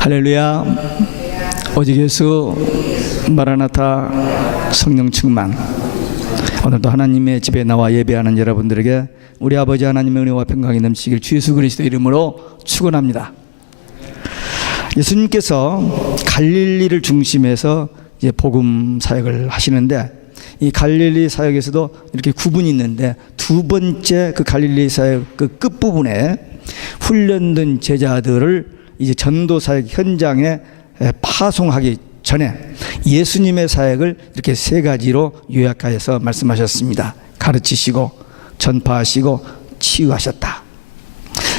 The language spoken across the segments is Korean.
할렐루야. 오직 예수, 마라나타, 성령 충만. 오늘도 하나님의 집에 나와 예배하는 여러분들에게 우리 아버지 하나님의 은혜와 평강이 넘치길 주 예수 그리스도 이름으로 축원합니다. 예수님께서 갈릴리를 중심해서 이제 복음 사역을 하시는데, 이 갈릴리 사역에서도 이렇게 구분이 있는데, 두 번째 그 갈릴리 사역 그 끝부분에 훈련된 제자들을 이제 전도 사역 현장에 파송하기 전에 예수님의 사역을 이렇게 세 가지로 요약하여서 말씀하셨습니다. 가르치시고 전파하시고 치유하셨다.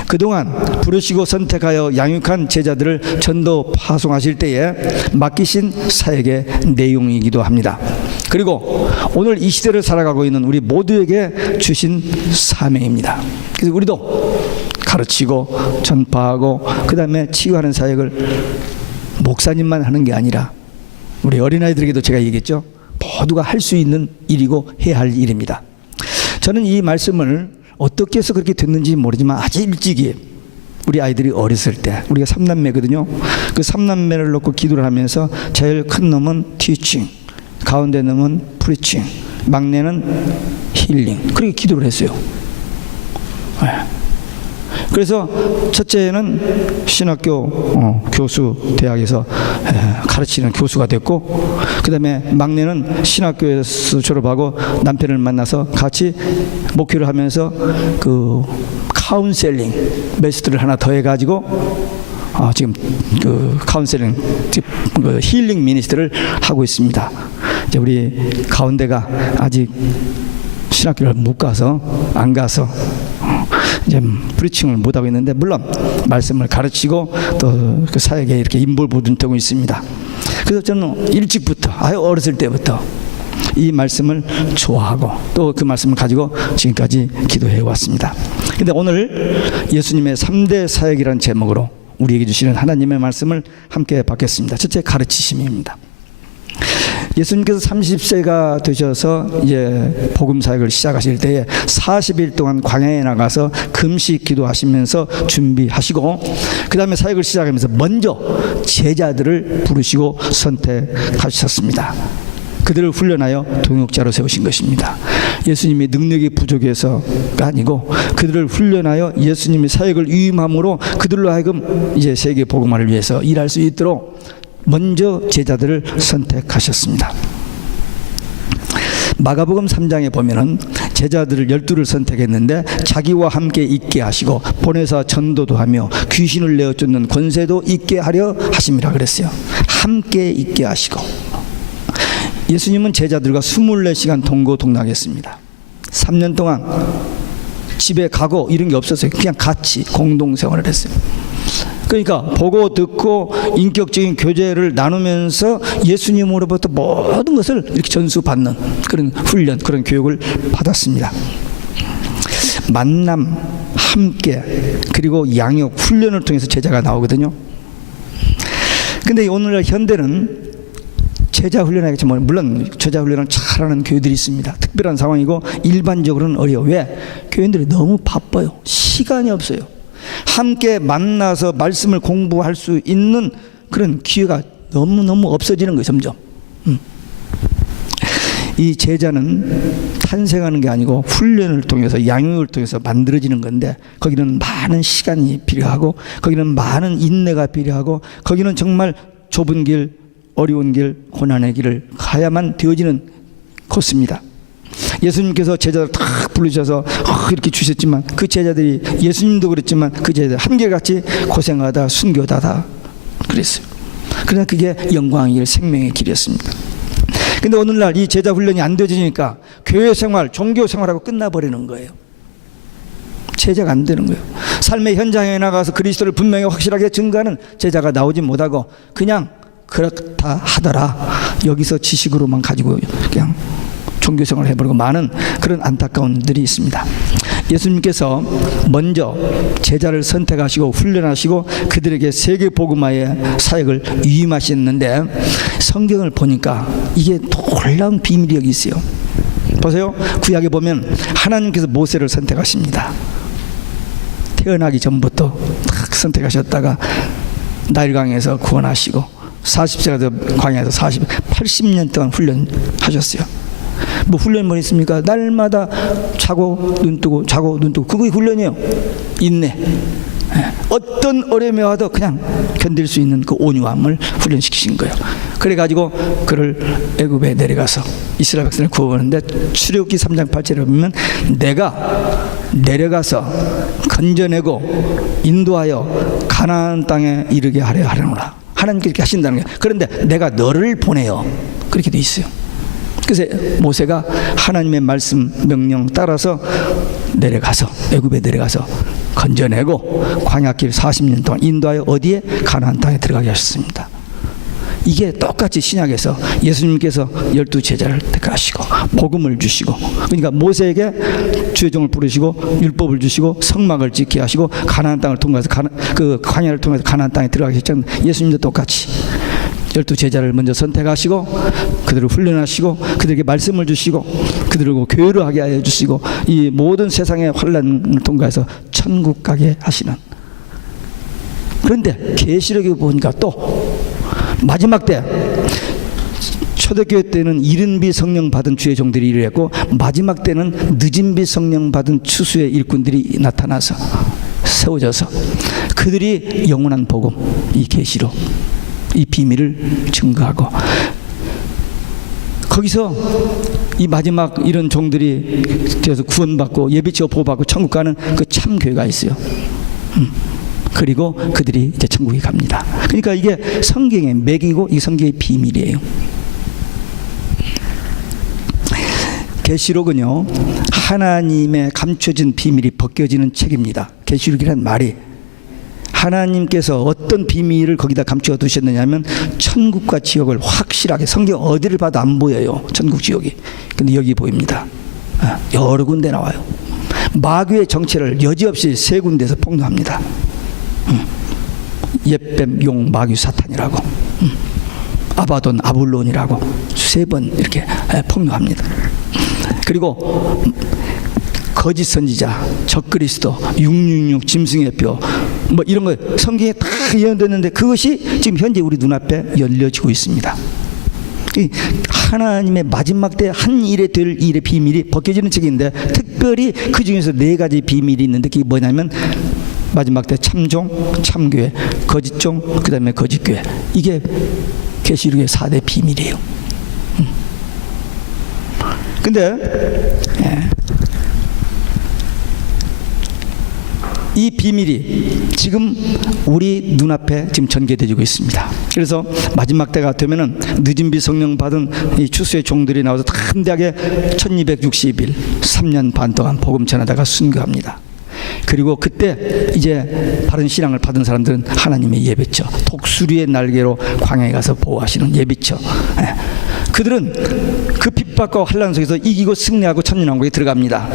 그동안 부르시고 선택하여 양육한 제자들을 전도 파송하실 때에 맡기신 사역의 내용이기도 합니다. 그리고 오늘 이 시대를 살아가고 있는 우리 모두에게 주신 사명입니다. 그래서 우리도 가르치고 전파하고 그 다음에 치유하는 사역을 목사님만 하는 게 아니라 우리 어린아이들에게도 제가 얘기했죠. 모두가 할 수 있는 일이고 해야 할 일입니다. 저는 이 말씀을 어떻게 해서 그렇게 됐는지 모르지만 아주 일찍이 우리 아이들이 어렸을 때, 우리가 3남매거든요. 그 3남매를 놓고 기도를 하면서 제일 큰 놈은 티칭, 가운데 놈은 프리칭, 막내는 힐링, 그렇게 기도를 했어요. 네. 그래서 첫째는 신학교 교수 대학에서 가르치는 교수가 됐고, 그 다음에 막내는 신학교에서 졸업하고 남편을 만나서 같이 목회를 하면서 그 카운셀링 메스트를 하나 더 해가지고 지금 그 카운셀링 그 힐링 미니스트를 하고 있습니다. 이제 우리 가운데가 아직 신학교를 못 가서 안 가서 이제 프리칭을 못 하고 있는데, 물론 말씀을 가르치고 또 그 사역에 이렇게 인볼브도 되고 있습니다. 그래서 저는 일찍부터 어렸을 때부터 이 말씀을 좋아하고 또 그 말씀을 가지고 지금까지 기도해 왔습니다. 근데 오늘 예수님의 3대 사역이라는 제목으로 우리에게 주시는 하나님의 말씀을 함께 받겠습니다. 첫째, 가르치심입니다. 예수님께서 30세가 되셔서 이제 복음 사역을 시작하실 때에 40일 동안 광야에 나가서 금식 기도하시면서 준비하시고, 그 다음에 사역을 시작하면서 먼저 제자들을 부르시고 선택하셨습니다. 그들을 훈련하여 동역자로 세우신 것입니다. 예수님이 능력이 부족해서가 아니고 그들을 훈련하여 예수님의 사역을 위임함으로 그들로 하여금 이제 세계 복음화를 위해서 일할 수 있도록 먼저 제자들을 선택하셨습니다. 마가복음 3장에 보면은 제자들을 12를 선택했는데 자기와 함께 있게 하시고 보내사 전도도 하며 귀신을 내어 쫓는 권세도 있게 하려 하심이라 그랬어요. 함께 있게 하시고. 예수님은 제자들과 24시간 동고동락했습니다. 3년 동안 집에 가고 이런 게 없었어요. 그냥 같이 공동생활을 했어요. 그러니까 보고 듣고 인격적인 교제를 나누면서 예수님으로부터 모든 것을 이렇게 전수받는 그런 훈련, 그런 교육을 받았습니다. 만남, 함께, 그리고 양육, 훈련을 통해서 제자가 나오거든요. 근데 오늘날 현대는 제자 훈련하겠지만, 물론 제자 훈련을 잘하는 교회들이 있습니다. 특별한 상황이고 일반적으로는 어려워. 왜? 교인들이 너무 바빠요. 시간이 없어요. 함께 만나서 말씀을 공부할 수 있는 그런 기회가 너무너무 없어지는 거예요, 점점. 이 제자는 탄생하는 게 아니고 훈련을 통해서, 양육을 통해서 만들어지는 건데, 거기는 많은 시간이 필요하고 거기는 많은 인내가 필요하고 거기는 정말 좁은 길, 어려운 길, 고난의 길을 가야만 되어지는 코스입니다. 예수님께서 제자들 탁 부르셔서 이렇게 주셨지만, 그 제자들이, 예수님도 그랬지만 그 제자들 한결같이 고생하다 순교하다 그랬어요. 그러나 그게 영광의 길, 생명의 길이었습니다. 근데 오늘날 이 제자 훈련이 안 되어지니까 교회 생활, 종교 생활하고 끝나버리는 거예요. 제자가 안 되는 거예요. 삶의 현장에 나가서 그리스도를 분명히 확실하게 증거하는 제자가 나오지 못하고 그냥 그렇다 하더라, 여기서 지식으로만 가지고 그냥 종교생활을 해버리고 많은 그런 안타까운 일들이 있습니다. 예수님께서 먼저 제자를 선택하시고 훈련하시고 그들에게 세계 복음화의 사역을 위임하셨는데, 성경을 보니까 이게 놀라운 비밀이 여기 있어요. 보세요. 구약에 보면 하나님께서 모세를 선택하십니다. 태어나기 전부터 딱 선택하셨다가 나일강에서 구원하시고 40세가 더 광야에서 80년 동안 훈련하셨어요. 뭐 훈련이 뭐 있습니까? 날마다 자고 눈 뜨고 자고 눈 뜨고, 그게 훈련이에요. 인내. 어떤 어려움이 와도 그냥 견딜 수 있는 그 온유함을 훈련시키신 거예요. 그래가지고 그를 애굽에 내려가서 이스라엘 백성을 구원하는데, 출애굽기 3장 8절에 보면 내가 내려가서 건져내고 인도하여 가나안 땅에 이르게 하려 하려노라. 하나님께 이렇게 하신다는 거예요. 그런데 내가 너를 보내요. 그렇게 돼 있어요. 그래서 모세가 하나님의 말씀 명령 따라서 내려가서 애굽에 내려가서 건져내고 광야길 40년 동안 인도하여 어디에? 가나안 땅에 들어가게 하셨습니다. 이게 똑같이 신약에서 예수님께서 12제자를 택하시고 복음을 주시고, 그러니까 모세에게 주의종을 부르시고 율법을 주시고 성막을 짓게 하시고 가나안 땅을 통과해서 그 광야를 통해서 가나안 땅에 들어가게 하셨잖아요. 예수님도 똑같이 12제자를 먼저 선택하시고 그들을 훈련하시고 그들에게 말씀을 주시고 그들을 교회를 하게 하여 주시고 이 모든 세상의 환난을 통과해서 천국 가게 하시는. 그런데 계시록에 보니까 또 마지막 때, 초대교회 때는 이른 비 성령 받은 주의 종들이 일했고, 마지막 때는 늦은 비 성령 받은 추수의 일꾼들이 나타나서 세워져서 그들이 영원한 복음, 이 계시록, 이 비밀을 증거하고, 거기서 이 마지막 이런 종들이 되어서 구원받고 예비치고 보호받고 천국 가는 그 참교회가 있어요. 그리고 그들이 이제 천국에 갑니다. 그러니까 이게 성경의 맥이고 이 성경의 비밀이에요. 계시록은요, 하나님의 감춰진 비밀이 벗겨지는 책입니다. 계시록이란 말이 하나님께서 어떤 비밀을 거기다 감추어 두셨느냐면 천국과 지옥을 확실하게, 성경 어디를 봐도 안 보여요, 천국 지옥이. 근데 여기 보입니다. 여러 군데 나와요. 마귀의 정체를 여지없이 세 군데에서 폭로합니다. 옛뱀, 용, 마귀, 사탄이라고, 아바돈, 아블론이라고 세 번 이렇게 폭로합니다. 그리고 거짓 선지자, 적그리스도, 666, 짐승의 뼈, 뭐 이런 거 성경에 다 예언됐는데 그것이 지금 현재 우리 눈앞에 열려지고 있습니다. 하나님의 마지막 때 한 일에 될 일의 비밀이 벗겨지는 책인데, 특별히 그 중에서 네 가지 비밀이 있는데 그게 뭐냐면 마지막 때 참종, 참교회, 거짓종, 그 다음에 거짓교회. 이게 계시록의 4대 비밀이에요. 근데 이 비밀이 지금 우리 눈앞에 지금 전개되고 있습니다. 그래서 마지막 때가 되면은 늦은 비 성령 받은 이 추수의 종들이 나와서 담대하게 1260일 3년 반 동안 복음 전하다가 순교합니다. 그리고 그때 이제 바른 신앙을 받은 사람들은 하나님의 예배처, 독수리의 날개로 광야에 가서 보호하시는 예배처, 그들은 그 핍박과 환난 속에서 이기고 승리하고 천년왕국에 들어갑니다.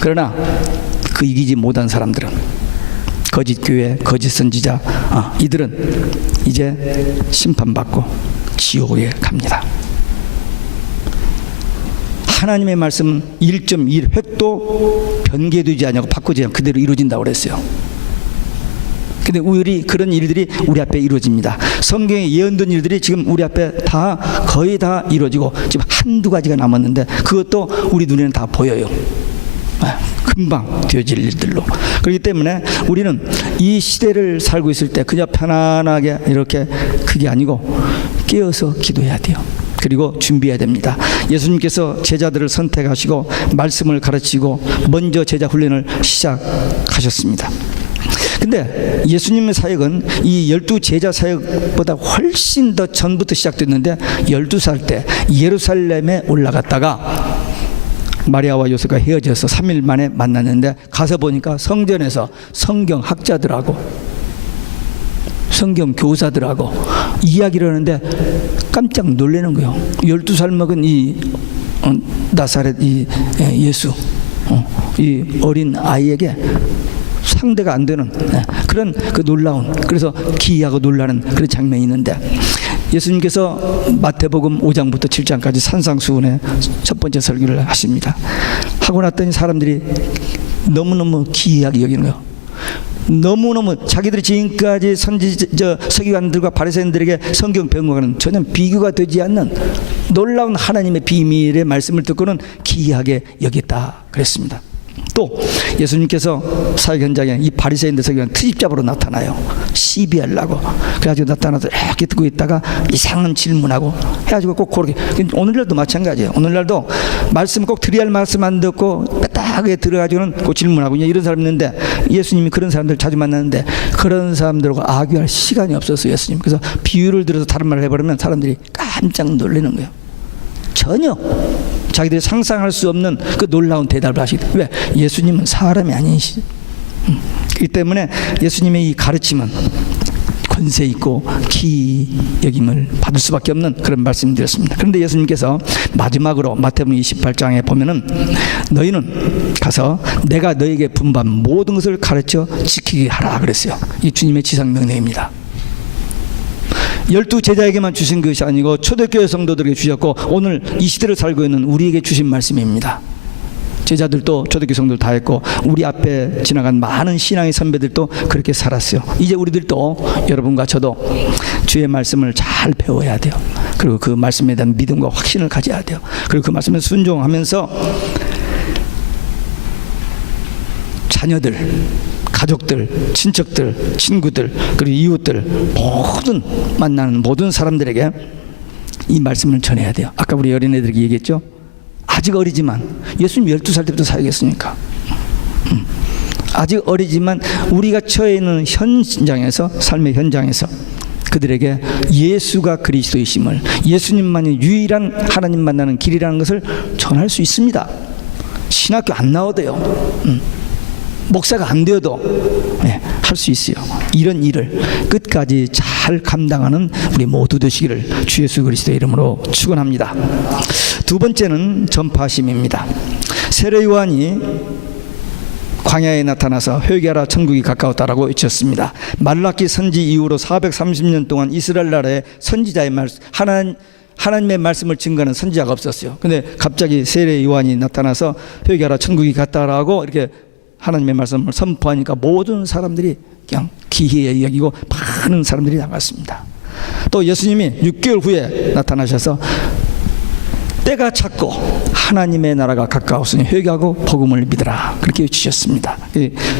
그러나 그 이기지 못한 사람들은, 거짓 교회, 거짓 선지자, 이들은 이제 심판받고 지옥에 갑니다. 하나님의 말씀은 1.1획도 변개되지 않냐고, 바꾸지 않고 그대로 이루어진다고 그랬어요. 근데 그런 일들이 우리 앞에 이루어집니다. 성경에 예언된 일들이 지금 우리 앞에 다 거의 다 이루어지고 지금 한두 가지가 남았는데 그것도 우리 눈에는 다 보여요. 금방 되어질 일들로. 그렇기 때문에 우리는 이 시대를 살고 있을 때 그냥 편안하게 이렇게, 그게 아니고 깨어서 기도해야 돼요. 그리고 준비해야 됩니다. 예수님께서 제자들을 선택하시고 말씀을 가르치고 먼저 제자 훈련을 시작하셨습니다. 근데 예수님의 사역은 이 12제자 사역보다 훨씬 더 전부터 시작됐는데, 12살 때 예루살렘에 올라갔다가 마리아와 요셉과 헤어져서 3일 만에 만났는데, 가서 보니까 성전에서 성경학자들하고 성경 교사들하고 이야기를 하는데 깜짝 놀라는 거예요. 12살 먹은 이 나사렛 이 예수, 이 어린 아이에게 상대가 안 되는 그런 그 놀라운, 그래서 기이하고 놀라는 그런 장면이 있는데, 예수님께서 마태복음 5장부터 7장까지 산상수훈의 첫 번째 설교를 하십니다. 하고 났더니 사람들이 너무너무 기이하게 여기는 거예요. 너무너무 자기들이 지금까지 서기관들과 바리새인들에게 성경 배운과는 전혀 비교가 되지 않는 놀라운 하나님의 비밀의 말씀을 듣고는 기이하게 여겼다 그랬습니다. 또 예수님께서 사역 현장에 이 바리새인들 서기관 트집잡으러 나타나요. 시비하려고. 그래가지고 나타나서 이렇게 듣고 있다가 이상한 질문하고 해가지고 꼭 그렇게. 오늘날도 마찬가지예요. 오늘날도 말씀 꼭 드려야 할 말씀 안 듣고 빼딱하게 들어가지고는 꼭 질문하고 이런 사람 있는데, 예수님이 그런 사람들 자주 만나는데 그런 사람들하고 악유할 시간이 없었어요, 예수님. 그래서 비유를 들어서 다른 말을 해버리면 사람들이 깜짝 놀라는 거예요. 전혀 자기들이 상상할 수 없는 그 놀라운 대답을 하시거든요. 왜? 예수님은 사람이 아니시죠. 그렇기 때문에 예수님의 이 가르침은 권세 있고 기이 여김을 받을 수밖에 없는 그런 말씀드렸습니다. 그런데 예수님께서 마지막으로 마태복음 28장에 보면은 너희는 가서 내가 너에게 분반 모든 것을 가르쳐 지키게 하라 그랬어요. 이 주님의 지상명령입니다. 12 제자에게만 주신 것이 아니고 초대교회 성도들에게 주셨고 오늘 이 시대를 살고 있는 우리에게 주신 말씀입니다. 제자들도 초대교회 성도들 다 했고 우리 앞에 지나간 많은 신앙의 선배들도 그렇게 살았어요. 이제 우리들도 여러분과 저도 주의 말씀을 잘 배워야 돼요. 그리고 그 말씀에 대한 믿음과 확신을 가져야 돼요. 그리고 그 말씀에 순종하면서 자녀들, 가족들, 친척들, 친구들, 그리고 이웃들, 모든 만나는 모든 사람들에게 이 말씀을 전해야 돼요. 아까 우리 어린애들에게 얘기했죠. 아직 어리지만 예수님 12살 때부터 사역했으니까 아직 어리지만 우리가 처해 있는 현장에서, 삶의 현장에서 그들에게 예수가 그리스도이심을, 예수님만이 유일한 하나님 만나는 길이라는 것을 전할 수 있습니다. 신학교 안 나와도요. 목사가 안 되어도 할 수 있어요. 이런 일을 끝까지 잘 감당하는 우리 모두 되시기를 주 예수 그리스도의 이름으로 축원합니다. 두 번째는 전파심입니다. 세례 요한이 광야에 나타나서 회개하라 천국이 가까웠다라고 외쳤습니다. 말라기 선지 이후로 430년 동안 이스라엘 나라에 선지자의 말씀, 하나님의 말씀을 증거하는 선지자가 없었어요. 근데 갑자기 세례 요한이 나타나서 회개하라 천국이 갔다라고 이렇게 하나님의 말씀을 선포하니까 모든 사람들이 그냥 기이하게 여기고 많은 사람들이 나갔습니다. 또 예수님이 6개월 후에 나타나셔서 때가 찼고 하나님의 나라가 가까웠으니 회개하고 복음을 믿으라 그렇게 외치셨습니다.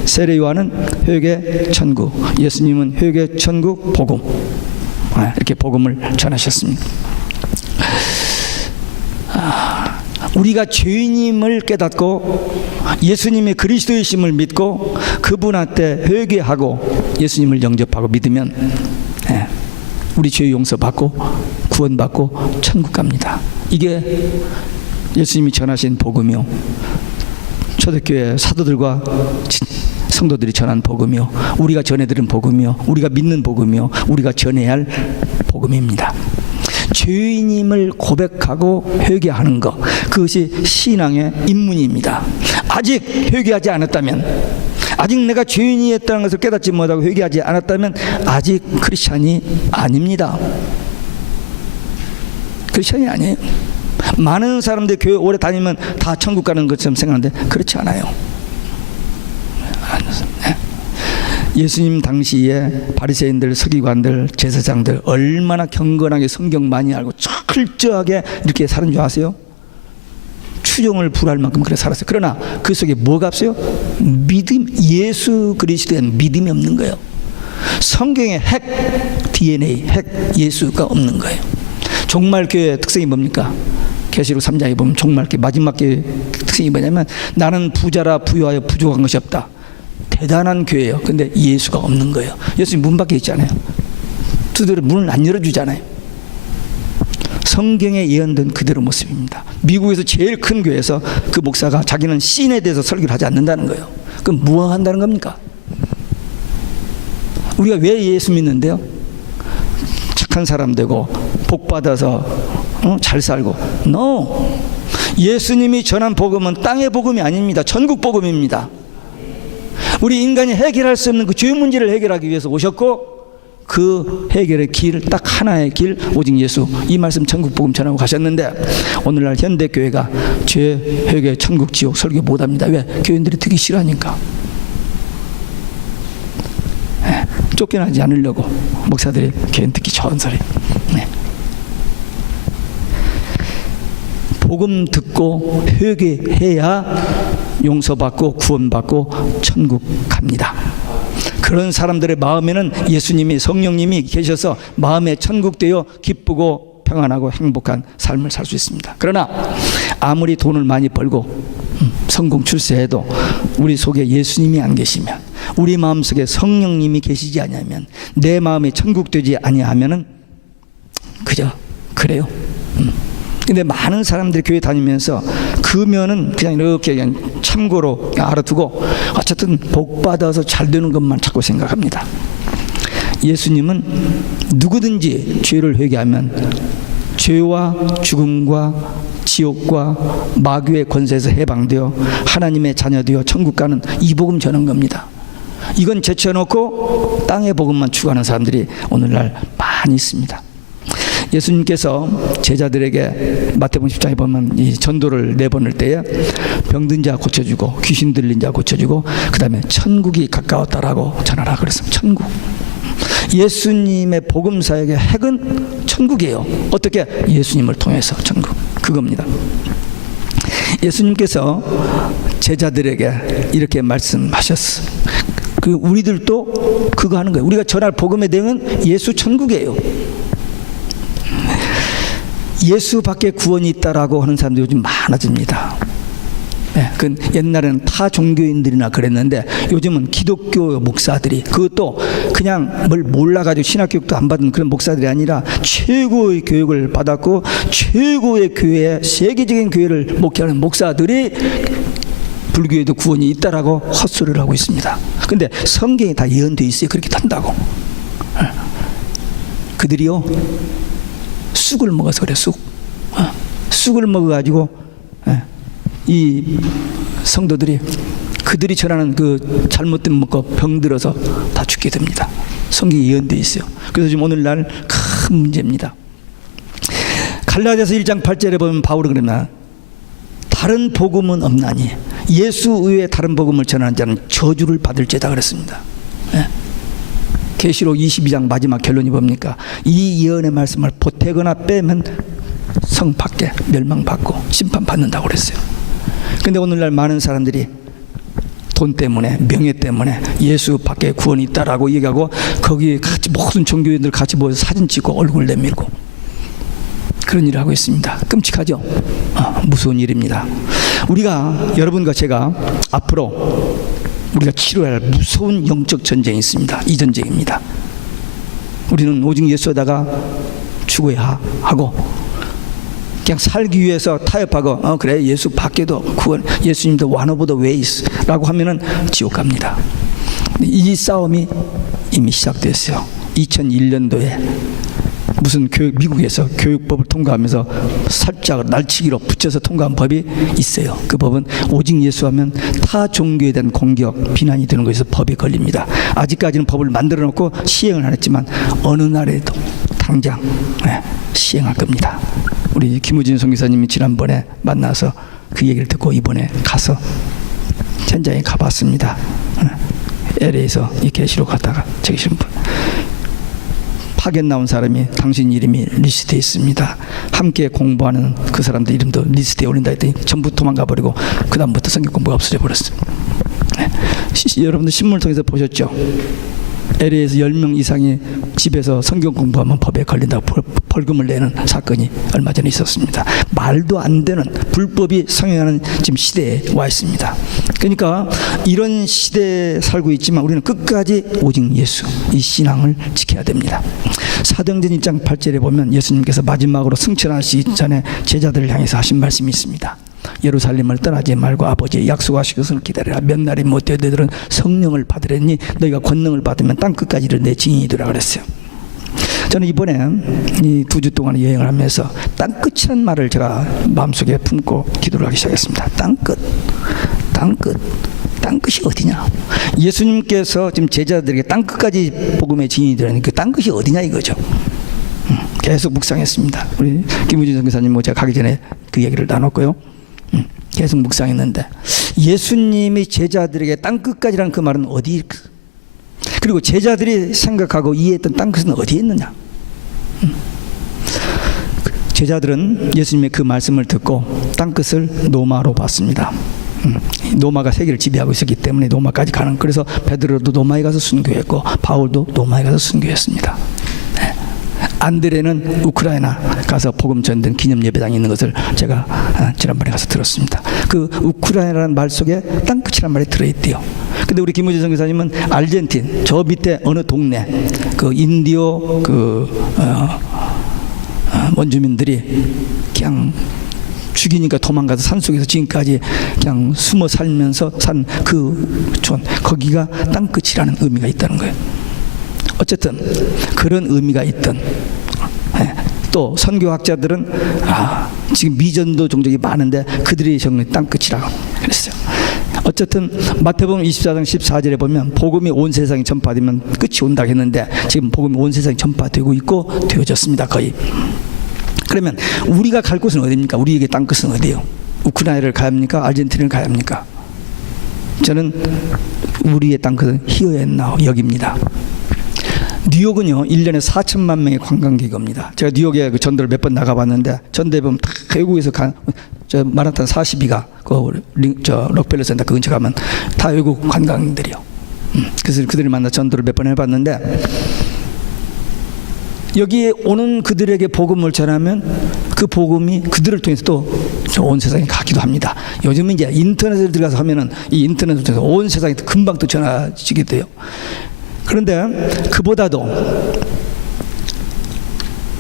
세례 요한은 회개 천국, 예수님은 회개 천국 복음, 이렇게 복음을 전하셨습니다. 우리가 죄인임을 깨닫고 예수님의 그리스도이심을 믿고 그분한테 회개하고 예수님을 영접하고 믿으면 우리 죄 용서받고 구원받고 천국 갑니다. 이게 예수님이 전하신 복음이요, 초대교회 사도들과 성도들이 전한 복음이요, 우리가 전해드린 복음이요, 우리가 믿는 복음이요, 우리가 전해야 할 복음입니다. 죄인임을 고백하고 회개하는 것, 그것이 신앙의 입문입니다. 아직 회개하지 않았다면, 아직 내가 죄인이었다는 것을 깨닫지 못하고 회개하지 않았다면 아직 크리스찬이 아닙니다. 크리스찬이 아니에요. 많은 사람들이 교회 오래 다니면 다 천국 가는 것처럼 생각하는데 그렇지 않아요. 예수님 당시에 바리새인들, 서기관들, 제사장들 얼마나 경건하게 성경 많이 알고 철저하게 이렇게 사는 줄 아세요? 추종을 불할 만큼 그렇게 살았어요. 그러나 그 속에 뭐가 없어요? 믿음, 예수 그리스도에 믿음이 없는 거예요. 성경의 핵 DNA, 핵 예수가 없는 거예요. 종말교회의 특성이 뭡니까? 계시록 3장에 보면 종말교회 마지막 교회의 특성이 뭐냐면 나는 부자라 부유하여 부족한 것이 없다. 대단한 교회예요. 근데 예수가 없는 거예요. 예수님 문 밖에 있잖아요. 두드려 문을 안 열어주잖아요. 성경에 예언된 그대로 모습입니다. 미국에서 제일 큰 교회에서 그 목사가 자기는 신에 대해서 설교를 하지 않는다는 거예요. 그럼 뭐 한다는 겁니까? 우리가 왜 예수 믿는데요? 착한 사람 되고 복 받아서 잘 살고. No. 예수님이 전한 복음은 땅의 복음이 아닙니다. 천국 복음입니다. 우리 인간이 해결할 수 없는 그 죄 문제를 해결하기 위해서 오셨고, 그 해결의 길, 딱 하나의 길, 오직 예수. 이 말씀 천국 복음 전하고 가셨는데 오늘날 현대 교회가 죄 회개 천국 지옥 설교 못합니다. 왜? 교인들이 듣기 싫어하니까. 쫓겨나지 않으려고 목사들이 괜히 듣기 좋은 소리. 네. 복음 듣고 회개해야 용서받고 구원받고 천국 갑니다. 그런 사람들의 마음에는 예수님이, 성령님이 계셔서 마음에 천국되어 기쁘고 평안하고 행복한 삶을 살 수 있습니다. 그러나 아무리 돈을 많이 벌고 성공 출세해도 우리 속에 예수님이 안 계시면, 우리 마음속에 성령님이 계시지 아니하면, 내 마음에 천국되지 아니하면은 그저 그래요. 근데 많은 사람들이 교회 다니면서 그면은 그냥 이렇게 그냥 참고로 알아두고 어쨌든 복 받아서 잘 되는 것만 자꾸 생각합니다. 예수님은 누구든지 죄를 회개하면 죄와 죽음과 지옥과 마귀의 권세에서 해방되어 하나님의 자녀되어 천국 가는 이 복음 전한 겁니다. 이건 제쳐놓고 땅의 복음만 추구하는 사람들이 오늘날 많이 있습니다. 예수님께서 제자들에게 마태복음 10장에 보면 이 전도를 내보낼 때에 병든 자 고쳐주고 귀신 들린 자 고쳐주고 그 다음에 천국이 가까웠다라고 전하라 그랬습니다. 천국. 예수님의 복음 사역의 핵은 천국이에요. 어떻게? 예수님을 통해서 천국. 그겁니다. 예수님께서 제자들에게 이렇게 말씀하셨어요. 우리들도 그거 하는 거예요. 우리가 전할 복음의 내용은 예수 천국이에요. 예수밖에 구원이 있다라고 하는 사람들이 요즘 많아집니다. 네, 그 옛날에는 타 종교인들이나 그랬는데 요즘은 기독교 목사들이, 그것도 그냥 뭘 몰라가지고 신학교육도 안 받은 그런 목사들이 아니라 최고의 교육을 받았고 최고의 교회, 세계적인 교회를 목회하는 목사들이 불교에도 구원이 있다라고 헛소리를 하고 있습니다. 근데 성경에 다 예언되어 있어요. 그렇게 탄다고. 그들이요 쑥을 먹어서 그래. 쑥을 먹어가지고 이 성도들이 그들이 전하는 그 잘못된 먹고 병들어서 다 죽게 됩니다. 성경에 예언되어 있어요. 그래서 지금 오늘날 큰 문제입니다. 갈라디아서 1장 8절에 보면 바울은 그러나 다른 복음은 없나니 예수 외에 다른 복음을 전하는 자는 저주를 받을지다 그랬습니다. 계시록 22장 마지막 결론이 뭡니까? 이 예언의 말씀을 보태거나 빼면 성 밖에 멸망받고 심판받는다고 그랬어요. 근데 오늘날 많은 사람들이 돈 때문에, 명예 때문에 예수 밖에 구원이 있다라고 얘기하고 거기 같이 모든 종교인들 같이 모여서 사진 찍고 얼굴 내밀고 그런 일을 하고 있습니다. 끔찍하죠? 무서운 일입니다. 우리가, 여러분과 제가 앞으로 우리가 치료해야 할 무서운 영적 전쟁이 있습니다. 이 전쟁입니다. 우리는 오직 예수에다가 죽어야 하고 그냥 살기 위해서 타협하고 그래 예수 밖에도 구원, 예수님도 one of the ways 라고 하면은 지옥 갑니다. 이 싸움이 이미 시작됐어요. 2001년도에 무슨 미국에서 교육법을 통과하면서 살짝 날치기로 붙여서 통과한 법이 있어요. 그 법은 오직 예수하면 타 종교에 대한 공격, 비난이 되는 것에서 법에 걸립니다. 아직까지는 법을 만들어 놓고 시행을 안 했지만 어느 날에도 당장 시행할 겁니다. 우리 김우진 선교사님이 지난번에 만나서 그 얘기를 듣고 이번에 가서 현장에 가봤습니다. LA에서 이 계시로 갔다가 저기 계신 분. 파견 나온 사람이 당신 이름이 리스트에 있습니다. 함께 공부하는 그 사람들 이름도 리스트에 올린다 했더니 전부 도망가 버리고 그 다음부터 성경 공부가 없어져 버렸어요. 여러분들 신문을 통해서 보셨죠? LA에서 10명 이상이 집에서 성경 공부하면 법에 걸린다고 벌금을 내는 사건이 얼마 전에 있었습니다. 말도 안 되는 불법이 성행하는 지금 시대에 와 있습니다. 그러니까 이런 시대에 살고 있지만 우리는 끝까지 오직 예수, 이 신앙을 지켜야 됩니다. 사도행전 1장 8절에 보면 예수님께서 마지막으로 승천하시기 전에 제자들을 향해서 하신 말씀이 있습니다. 예루살렘을 떠나지 말고 아버지의 약속하신 것을 기다리라. 몇 날이 못되어 너희들은 성령을 받으려니 너희가 권능을 받으면 땅 끝까지 이르러 내 증인이 되라 그랬어요. 저는 이번에 이 2주 동안 여행을 하면서 땅끝이라는 말을 제가 마음속에 품고 기도를 하기 시작했습니다. 땅끝, 땅끝, 땅끝이 어디냐? 예수님께서 지금 제자들에게 땅끝까지 복음의 증인이 되라니 그 땅끝이 어디냐 이거죠. 계속 묵상했습니다. 우리 김우진 선교사님 제가 가기 전에 그 얘기를 나눴고요. 계속 묵상했는데 예수님이 제자들에게 땅끝까지라는 그 말은 어디? 그리고 제자들이 생각하고 이해했던 땅끝은 어디에 있느냐? 제자들은 예수님의 그 말씀을 듣고 땅끝을 노마로 봤습니다. 노마가 세계를 지배하고 있었기 때문에 노마까지 가는, 그래서 베드로도 노마에 가서 순교했고 바울도 노마에 가서 순교했습니다. 안드레는 우크라이나 가서 복음 전된 기념 예배당이 있는 것을 제가 지난번에 가서 들었습니다. 그 우크라이나라는 말 속에 땅끝이라는 말이 들어있대요. 근데 우리 김우재 선교사님은 아르헨틴 저 밑에 어느 동네 그 인디오 원주민들이 그냥 죽이니까 도망가서 산속에서 지금까지 그냥 숨어 살면서 산 그 촌, 거기가 땅끝이라는 의미가 있다는 거예요. 어쨌든 그런 의미가 있던, 또 선교학자들은 지금 미전도 종족이 많은데 그들이 정말 땅끝이라고 그랬어요. 어쨌든 마태복음 24장 14절에 보면 복음이 온 세상에 전파되면 끝이 온다고 했는데 지금 복음이 온 세상에 전파되고 있고 되어졌습니다. 거의. 그러면 우리가 갈 곳은 어디입니까? 우리에게 땅끝은 어디예요? 우크라이나를 가야 합니까? 아르헨티나를 가야 합니까? 저는 우리의 땅끝은 히어앤나우 여기입니다. 뉴욕은요 1년에 4천만 명의 관광객이 옵니다. 제가 뉴욕에 그 전도를 몇 번 나가봤는데 전도에 보면 다 외국에서 저 마라톤 42가 저 록펠러 센터 그 근처 가면 다 외국 관광객들이요. 그래서 그들을 만나 전도를 몇 번 해봤는데 여기에 오는 그들에게 복음을 전하면 그 복음이 그들을 통해서 또 온 세상에 가기도 합니다. 요즘은 이제 인터넷에 들어가서 하면은 이 인터넷을 통해서 온 세상에 금방 또 전해지게 돼요. 그런데 그보다도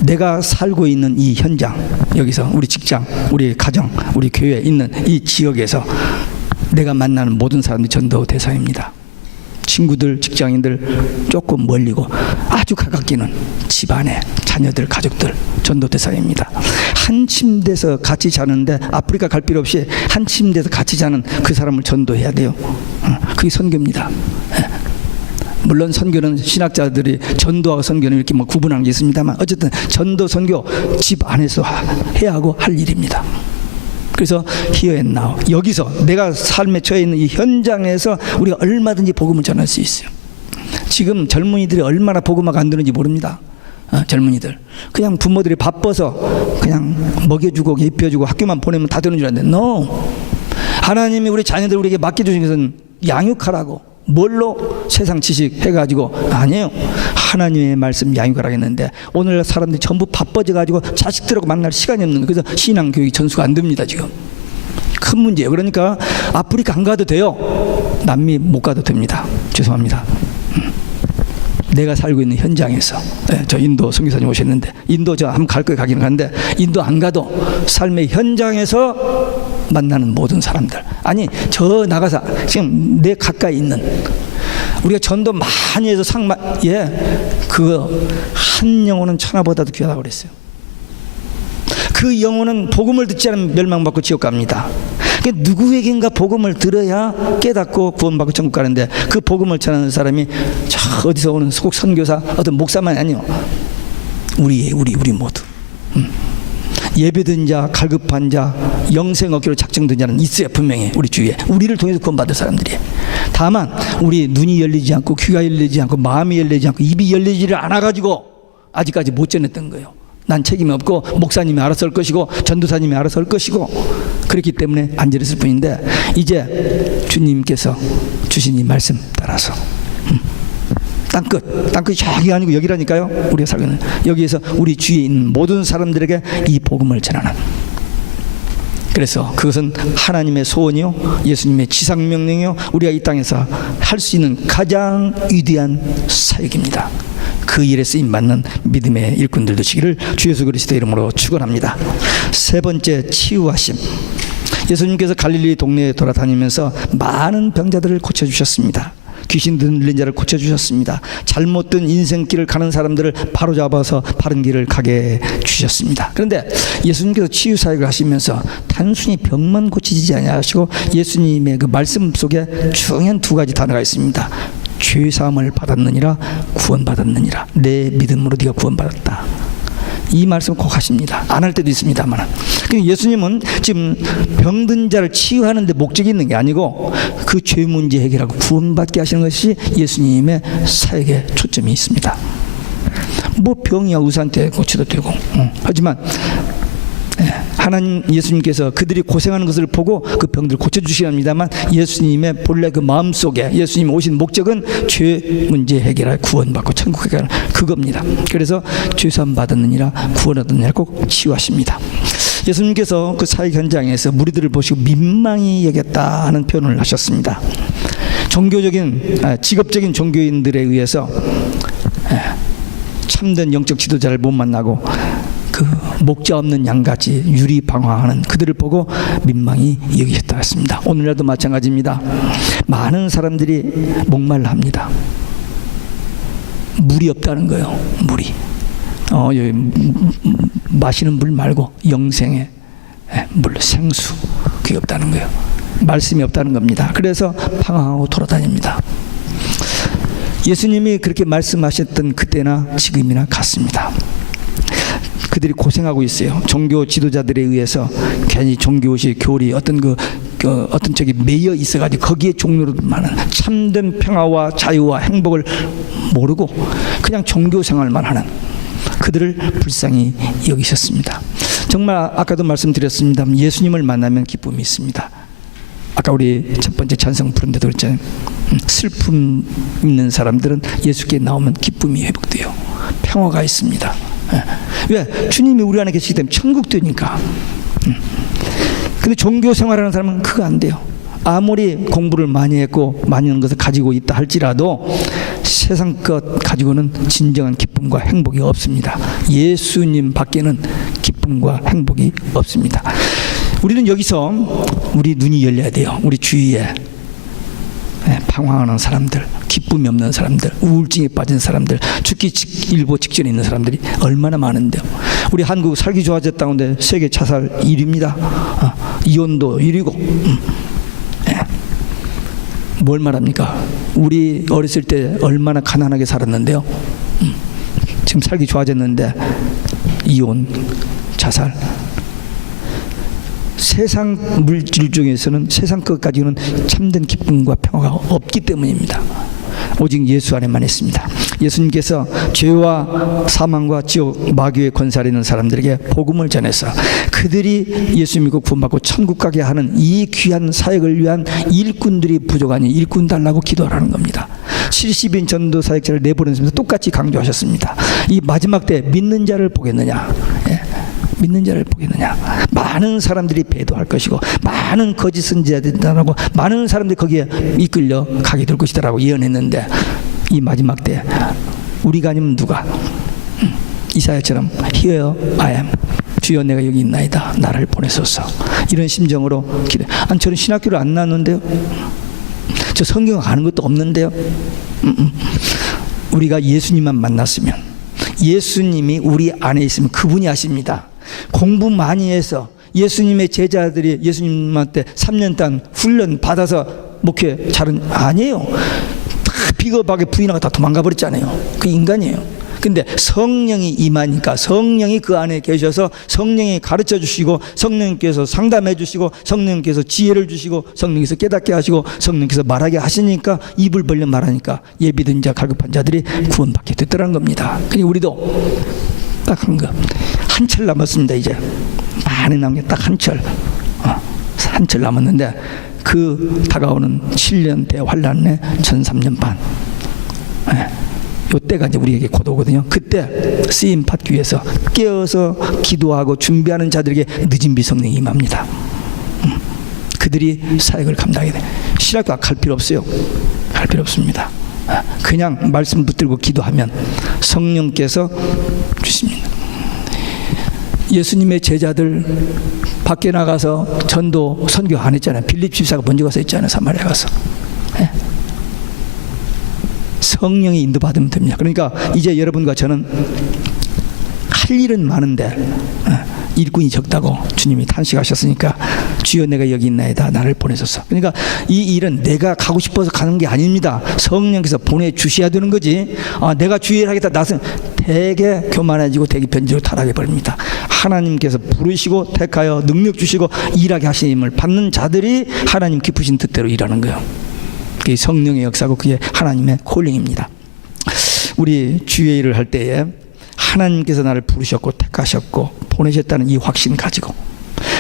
내가 살고 있는 이 현장, 여기서 우리 직장, 우리 가정, 우리 교회에 있는 이 지역에서 내가 만나는 모든 사람들이 전도 대상입니다. 친구들, 직장인들 조금 멀리고 아주 가깝게는 집안에 자녀들, 가족들 전도 대상입니다. 한 침대에서 같이 자는데 아프리카 갈 필요 없이 한 침대에서 같이 자는 그 사람을 전도해야 돼요. 그게 선교입니다. 물론 선교는 신학자들이 전도하고 선교는 이렇게 뭐 구분하는 게 있습니다만 어쨌든 전도, 선교 집 안에서 해야 하고 할 일입니다. 그래서 히어앤나우 여기서 내가 삶에 처해 있는 이 현장에서 우리가 얼마든지 복음을 전할 수 있어요. 지금 젊은이들이 얼마나 복음화가 안 되는지 모릅니다. 젊은이들 그냥 부모들이 바빠서 그냥 먹여주고 입혀주고 학교만 보내면 다 되는 줄 아는데 no. 하나님이 우리 자녀들 우리에게 맡겨주신 것은 양육하라고. 뭘로? 세상 지식 해가지고 아니에요. 하나님의 말씀 양육하라고 했는데 오늘날 사람들이 전부 바빠져가지고 자식들하고 만날 시간이 없는 거예요. 그래서 신앙교육이 전수가 안 됩니다. 지금 큰 문제예요. 그러니까 아프리카 안 가도 돼요. 남미 못 가도 됩니다. 죄송합니다. 내가 살고 있는 현장에서 저 인도 선교사님 오셨는데 인도 저 한번 갈 거예요. 가기는 가는데 인도 안 가도 삶의 현장에서 만나는 모든 사람들, 아니 저 나가서 지금 내 가까이 있는 우리가 전도 많이 해서 그거 한 영혼은 천하보다도 귀하다고 그랬어요. 그 영혼은 복음을 듣지 않으면 멸망받고 지옥 갑니다. 그러니까 누구에겐가 복음을 들어야 깨닫고 구원받고 천국 가는데 그 복음을 전하는 사람이 저 어디서 오는 꼭 선교사 어떤 목사만이 아니요. 우리 모두. 예배든 자, 갈급한 자, 영생 얻기로 작정된 자는 있어요. 분명히 우리 주위에 우리를 통해서 구원받을 사람들이. 다만 우리 눈이 열리지 않고 귀가 열리지 않고 마음이 열리지 않고 입이 열리지를 않아가지고 아직까지 못 전했던 거예요. 난 책임이 없고 목사님이 알아서 할 것이고 전도사님이 알아서 할 것이고 그렇기 때문에 안 전했을 뿐인데 이제 주님께서 주신 이 말씀 따라서 땅끝이 저기 아니고 여기라니까요. 우리가 살고 있는 여기에서 우리 주위에 있는 모든 사람들에게 이 복음을 전하는, 그래서 그것은 하나님의 소원이요 예수님의 지상명령이요 우리가 이 땅에서 할 수 있는 가장 위대한 사역입니다. 그 일에 쓰임받는 믿음의 일꾼들 되시기를 주 예수 그리스도의 이름으로 축원합니다. 세 번째, 치유하심. 예수님께서 갈릴리 동네에 돌아다니면서 많은 병자들을 고쳐주셨습니다. 귀신 들린 자를 고쳐주셨습니다. 잘못된 인생길을 가는 사람들을 바로잡아서 바른 길을 가게 주셨습니다. 그런데 예수님께서 치유사역을 하시면서 단순히 병만 고치지 아니하시고 예수님의 그 말씀 속에 중요한 두 가지 단어가 있습니다. 죄사함을 받았느니라, 구원받았느니라. 내 믿음으로 네가 구원받았다. 이 말씀 꼭 하십니다. 안 할 때도 있습니다만. 예수님은 지금 병든 자를 치유하는 데 목적이 있는 게 아니고 그 죄 문제 해결하고 구원받게 하시는 것이 예수님의 사역에 초점이 있습니다. 뭐 병이야 의사한테 고쳐도 되고. 하지만 하나님 예수님께서 그들이 고생하는 것을 보고 그 병들을 고쳐주시긴 합니다만 예수님의 본래 그 마음속에 예수님 오신 목적은 죄 문제 해결할 구원받고 천국 해결할 그겁니다. 그래서 죄사함 받았느니라 구원 얻느니라 꼭 치유하십니다. 예수님께서 그 사역 현장에서 무리들을 보시고 민망히 여겼다 하는 표현을 하셨습니다. 종교적인 직업적인 종교인들에 의해서 참된 영적 지도자를 못 만나고 그 목자 없는 양같이 유리방황하는 그들을 보고 민망히 여기셨다 했습니다. 오늘날도 마찬가지입니다. 많은 사람들이 목말라 합니다. 물이 없다는 거예요. 물이. 여기 마시는 물 말고 영생의 물, 생수 그게 없다는 거예요. 말씀이 없다는 겁니다. 그래서 방황하고 돌아다닙니다. 예수님이 그렇게 말씀하셨던 그때나 지금이나 같습니다. 그들이 고생하고 있어요. 종교 지도자들에 의해서 괜히 종교의식, 교리 어떤 어떤 쪽이 매여 있어가지고 거기에 종류로 많은 참된 평화와 자유와 행복을 모르고 그냥 종교 생활만 하는 그들을 불쌍히 여기셨습니다. 정말 아까도 말씀드렸습니다. 예수님을 만나면 기쁨이 있습니다. 아까 우리 첫 번째 찬송 부른데도 그랬잖아요. 슬픔 있는 사람들은 예수께 나오면 기쁨이 회복돼요. 평화가 있습니다. 왜? 주님이 우리 안에 계시기 때문에 천국 되니까. 근데 종교 생활하는 사람은 그거 안 돼요. 아무리 공부를 많이 했고 많은 것을 가지고 있다 할지라도 세상 것 가지고는 진정한 기쁨과 행복이 없습니다. 예수님 밖에는 기쁨과 행복이 없습니다. 우리는 여기서 우리 눈이 열려야 돼요. 우리 주위에 방황하는 사람들, 기쁨이 없는 사람들, 우울증에 빠진 사람들, 죽기 일보 직전에 있는 사람들이 얼마나 많은데요. 우리 한국 살기 좋아졌다는데 세계 자살 1위입니다. 이혼도 1위고. 뭘 말합니까? 우리 어렸을 때 얼마나 가난하게 살았는데요. 지금 살기 좋아졌는데 이혼, 자살. 세상 물질 중에서는 세상 것까지는 참된 기쁨과 평화가 없기 때문입니다. 오직 예수 안에만 있습니다. 예수님께서 죄와 사망과 지옥 마귀의 권세에 있는 사람들에게 복음을 전해서 그들이 예수 믿고 구원받고 천국 가게 하는 이 귀한 사역을 위한 일꾼들이 부족하니 일꾼 달라고 기도하라는 겁니다. 70인 전도 사역자를 내보내면서 똑같이 강조하셨습니다. 이 마지막 때 믿는 자를 보겠느냐. 믿는 자를 보겠느냐. 많은 사람들이 배도할 것이고 많은 거짓 선지자들이라고 많은 사람들이 거기에 이끌려 가게 될 것이다라고 예언했는데 이 마지막 때 우리가 아니면 누가? 이사야처럼 Here I am. 주여 내가 여기 있나이다. 나를 보내소서. 이런 심정으로 기도해. 아니 저는 신학교를 안 나왔는데요. 저 성경 아는 것도 없는데요. 우리가 예수님만 만났으면 예수님이 우리 안에 있으면 그분이 아십니다. 공부 많이 해서 예수님의 제자들이 예수님한테 3년 동안 훈련 받아서 목회 잘은 아니에요. 다 비겁하게 부인하고 다 도망가 버렸잖아요. 그 인간이에요. 근데 성령이 임하니까 성령이 그 안에 계셔서 성령이 가르쳐 주시고 성령님께서 상담해 주시고 성령님께서 지혜를 주시고 성령님께서 깨닫게 하시고 성령님께서 말하게 하시니까 입을 벌려 말하니까 예비된 자 갈급한 자들이 구원받게 됐더라는 겁니다. 그러니 우리도 딱 한 철 남았습니다. 이제 많이 남은 게 딱 한 철, 한 철 남았는데 그 다가오는 7년 대환란의 1003년 반, 요때가 이제 우리에게 곧 오거든요. 그때 쓰임 받기 위해서 깨어서 기도하고 준비하는 자들에게 늦은 비성령이 임합니다. 그들이 사역을 감당해야 돼. 신학교 갈 필요 없어요. 갈 필요 없습니다. 그냥 말씀 붙들고 기도하면 성령께서 주십니다. 예수님의 제자들 밖에 나가서 전도 선교 안 했잖아요. 빌립 집사가 먼저 가서 했잖아요. 사마리아 가서. 성령이 인도받으면 됩니다. 그러니까 이제 여러분과 저는 할 일은 많은데 일꾼이 적다고 주님이 탄식하셨으니까 주여 내가 여기 있나이다. 나를 보내소서. 그러니까 이 일은 내가 가고 싶어서 가는 게 아닙니다. 성령께서 보내주셔야 되는 거지. 내가 주의를 하겠다. 나선 되게 교만해지고 되게 변질로 타락해 버립니다. 하나님께서 부르시고 택하여 능력 주시고 일하게 하심을 받는 자들이 하나님 깊으신 뜻대로 일하는 거예요. 그게 성령의 역사고 그게 하나님의 콜링입니다. 우리 주의 일을 할 때에 하나님께서 나를 부르셨고 택하셨고 보내셨다는 이 확신 가지고,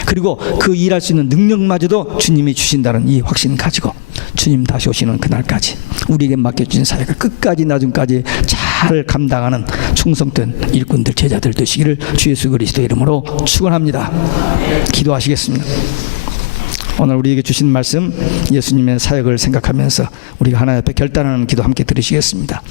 그리고 그 일할 수 있는 능력마저도 주님이 주신다는 이 확신 가지고 주님 다시 오시는 그날까지 우리에게 맡겨주신 사역을 끝까지 나중까지 잘 감당하는 충성된 일꾼들 제자들 되시기를 주 예수 그리스도 이름으로 축원합니다. 기도하시겠습니다. 오늘 우리에게 주신 말씀 예수님의 사역을 생각하면서 우리가 하나님 앞에 결단하는 기도 함께 들으시겠습니다.